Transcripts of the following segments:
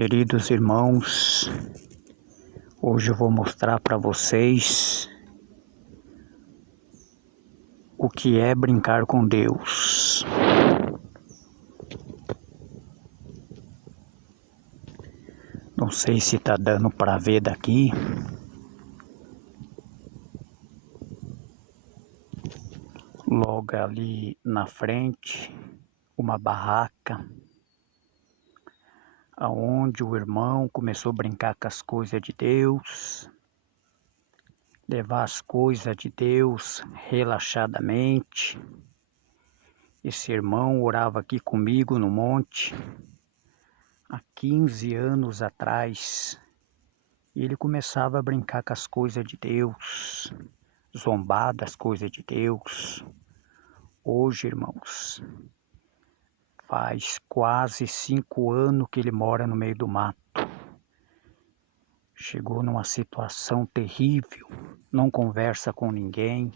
Queridos irmãos, hoje eu vou mostrar para vocês o que é brincar com Deus. Não sei se tá dando para ver daqui. Logo ali na frente, uma barraca, aonde o irmão começou a brincar com as coisas de Deus, levar as coisas de Deus relaxadamente. Esse irmão orava aqui comigo no monte há 15 anos atrás. Ele começava a brincar com as coisas de Deus, zombar das coisas de Deus. Hoje, irmãos, faz quase 5 anos que ele mora no meio do mato. Chegou numa situação terrível, não conversa com ninguém,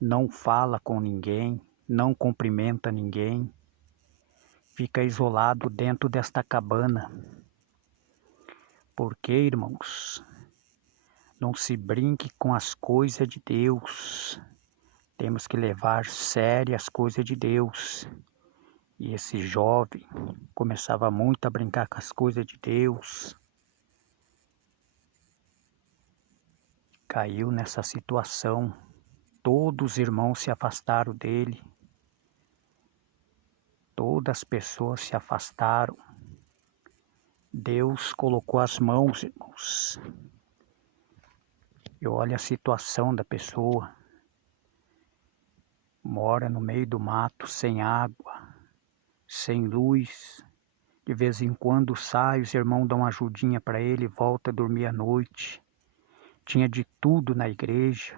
não fala com ninguém, não cumprimenta ninguém, fica isolado dentro desta cabana. Porque, irmãos, não se brinque com as coisas de Deus. Temos que levar sério as coisas de Deus. E esse jovem começava muito a brincar com as coisas de Deus. Caiu nessa situação. Todos os irmãos se afastaram dele. Todas as pessoas se afastaram. Deus colocou as mãos, irmãos. E olha a situação da pessoa. Mora no meio do mato, sem água, sem luz. De vez em quando sai, os irmãos dão uma ajudinha para ele, volta a dormir à noite. Tinha de tudo na igreja,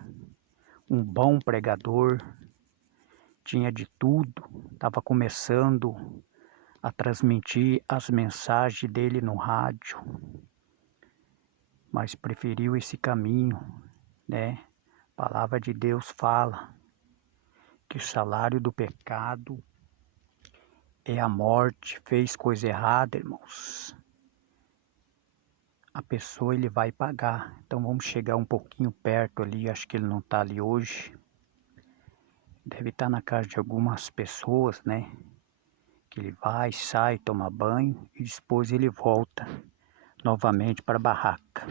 um bom pregador, tinha de tudo. Estava começando a transmitir as mensagens dele no rádio, mas preferiu esse caminho, né? A palavra de Deus fala que o salário do pecado é a morte. Fez coisa errada, irmãos, a pessoa ele vai pagar. Então vamos chegar um pouquinho perto ali, acho que ele não está ali hoje. Deve estar na casa de algumas pessoas, né? Que ele vai, sai, toma banho e depois ele volta novamente para a barraca.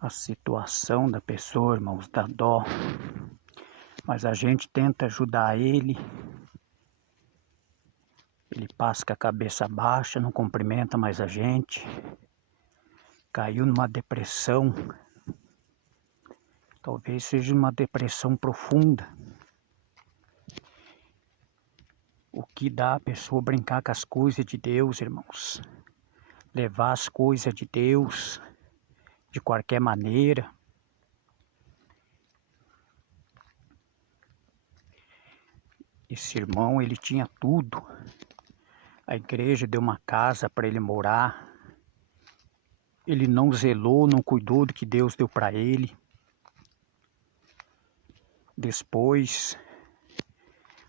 A situação da pessoa, irmãos, dá dó, mas a gente tenta ajudar ele. Ele passa com a cabeça baixa, não cumprimenta mais a gente. Caiu numa depressão. Talvez seja uma depressão profunda. O que dá a pessoa brincar com as coisas de Deus, irmãos? Levar as coisas de Deus de qualquer maneira. Esse irmão, ele tinha tudo. A igreja deu uma casa para ele morar. Ele não zelou, não cuidou do que Deus deu para ele. Depois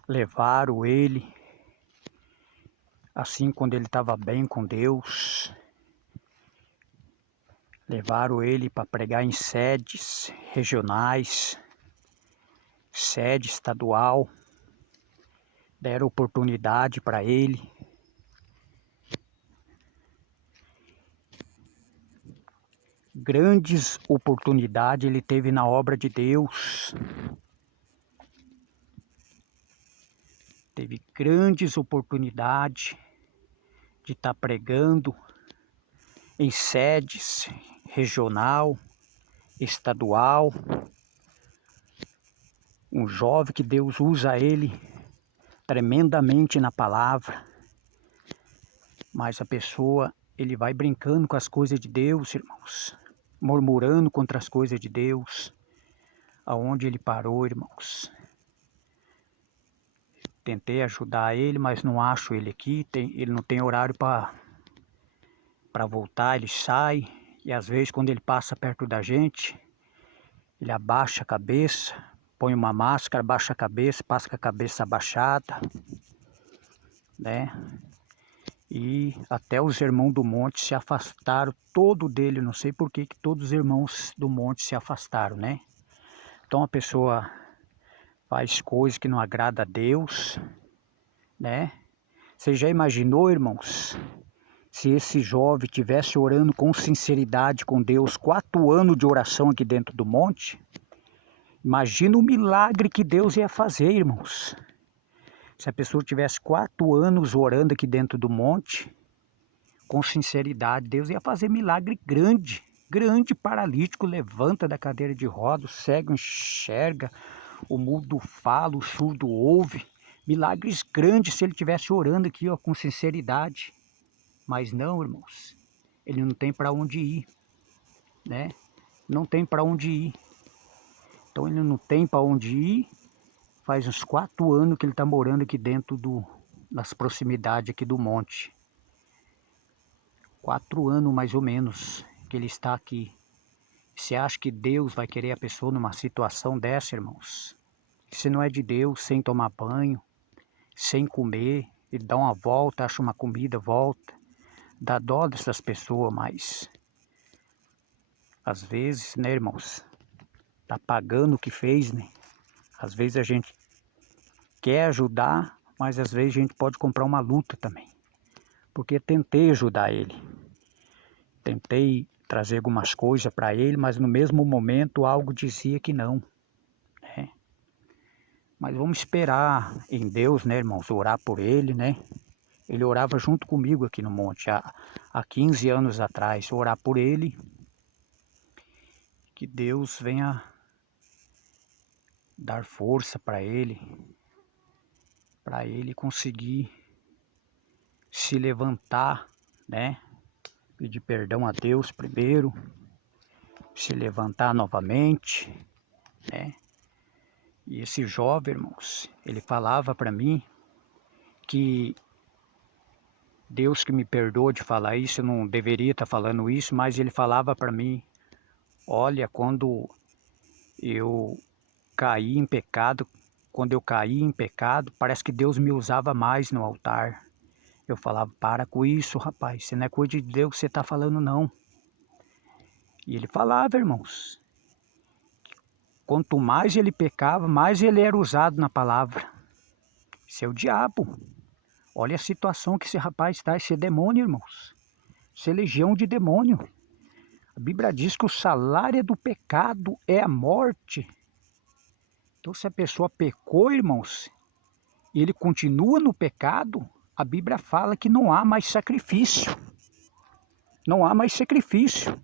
levaram ele, assim quando ele estava bem com Deus, levaram ele para pregar em sedes regionais, sede estadual, deram oportunidade para ele. Grandes oportunidades ele teve na obra de Deus. Teve grandes oportunidades de estar pregando em sedes regional, estadual. Um jovem que Deus usa ele tremendamente na palavra. Mas a pessoa, ele vai brincando com as coisas de Deus, irmãos. Murmurando contra as coisas de Deus. Aonde ele parou, irmãos. Tentei ajudar ele, mas não acho ele aqui. Ele não tem horário para voltar, ele sai. E às vezes quando ele passa perto da gente, ele abaixa a cabeça, põe uma máscara, abaixa a cabeça, passa com a cabeça abaixada, né? E até os irmãos do monte se afastaram todo dele. Não sei por que todos os irmãos do monte se afastaram, né? Então a pessoa faz coisas que não agrada a Deus, né? Você já imaginou, irmãos, se esse jovem tivesse orando com sinceridade com Deus, 4 anos de oração aqui dentro do monte? Imagina o milagre que Deus ia fazer, irmãos. Se a pessoa tivesse 4 anos orando aqui dentro do monte, com sinceridade, Deus ia fazer milagre grande. Grande. Paralítico levanta da cadeira de rodas, o cego enxerga, o mudo fala, o surdo ouve. Milagres grandes se ele estivesse orando aqui, ó, com sinceridade. Mas não, irmãos, ele não tem para onde ir, né? Não tem para onde ir. Então ele não tem para onde ir. Faz uns 4 anos que ele está morando aqui dentro nas proximidades aqui do monte. 4 anos mais ou menos que ele está aqui. Você acha que Deus vai querer a pessoa numa situação dessa, irmãos? Se não é de Deus, sem tomar banho, sem comer, ele dá uma volta, acha uma comida, volta. Dá dó dessas pessoas, mas às vezes, né, irmãos, tá pagando o que fez, né? Às vezes a gente quer ajudar, mas às vezes a gente pode comprar uma luta também. Porque tentei ajudar ele. Tentei trazer algumas coisas para ele, mas no mesmo momento algo dizia que não, né? Mas vamos esperar em Deus, né, irmãos, orar por ele, né? Ele orava junto comigo aqui no monte há 15 anos atrás, orar por ele, que Deus venha dar força para ele conseguir se levantar, né? Pedir perdão a Deus primeiro, se levantar novamente, né? E esse jovem, irmãos, ele falava para mim que Deus que me perdoa de falar isso, eu não deveria estar falando isso, mas ele falava para mim, olha, quando eu caí em pecado, parece que Deus me usava mais no altar. Eu falava, para com isso, rapaz, isso não é coisa de Deus que você está falando, não. E ele falava, irmãos, quanto mais ele pecava, mais ele era usado na palavra. Isso é o diabo. Olha a situação que esse rapaz está, esse demônio, irmãos. Isso é legião de demônio. A Bíblia diz que o salário do pecado é a morte. Então se a pessoa pecou, irmãos, e ele continua no pecado, a Bíblia fala que não há mais sacrifício. Não há mais sacrifício.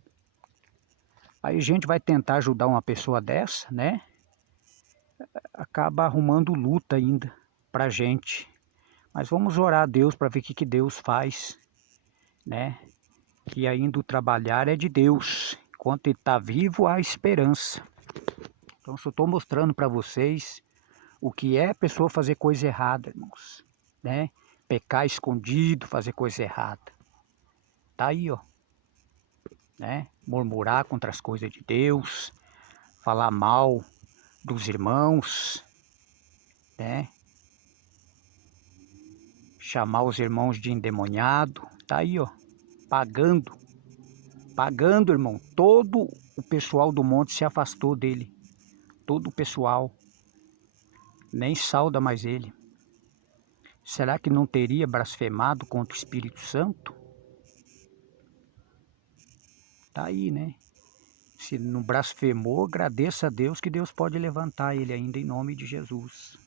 Aí a gente vai tentar ajudar uma pessoa dessa, né? Acaba arrumando luta ainda pra gente. Mas vamos orar a Deus para ver o que Deus faz, né? Que ainda o trabalhar é de Deus. Enquanto ele está vivo, há esperança. Então, só estou mostrando para vocês o que é a pessoa fazer coisa errada, irmãos, né? Pecar escondido, fazer coisa errada. Tá aí, ó, né? Murmurar contra as coisas de Deus, falar mal dos irmãos, né? Chamar os irmãos de endemoniado. Tá aí, ó, pagando, irmão. Todo o pessoal do monte se afastou dele. Todo o pessoal. Nem sauda mais ele. Será que não teria blasfemado contra o Espírito Santo? Tá aí, né? Se não blasfemou, agradeça a Deus que Deus pode levantar ele ainda em nome de Jesus.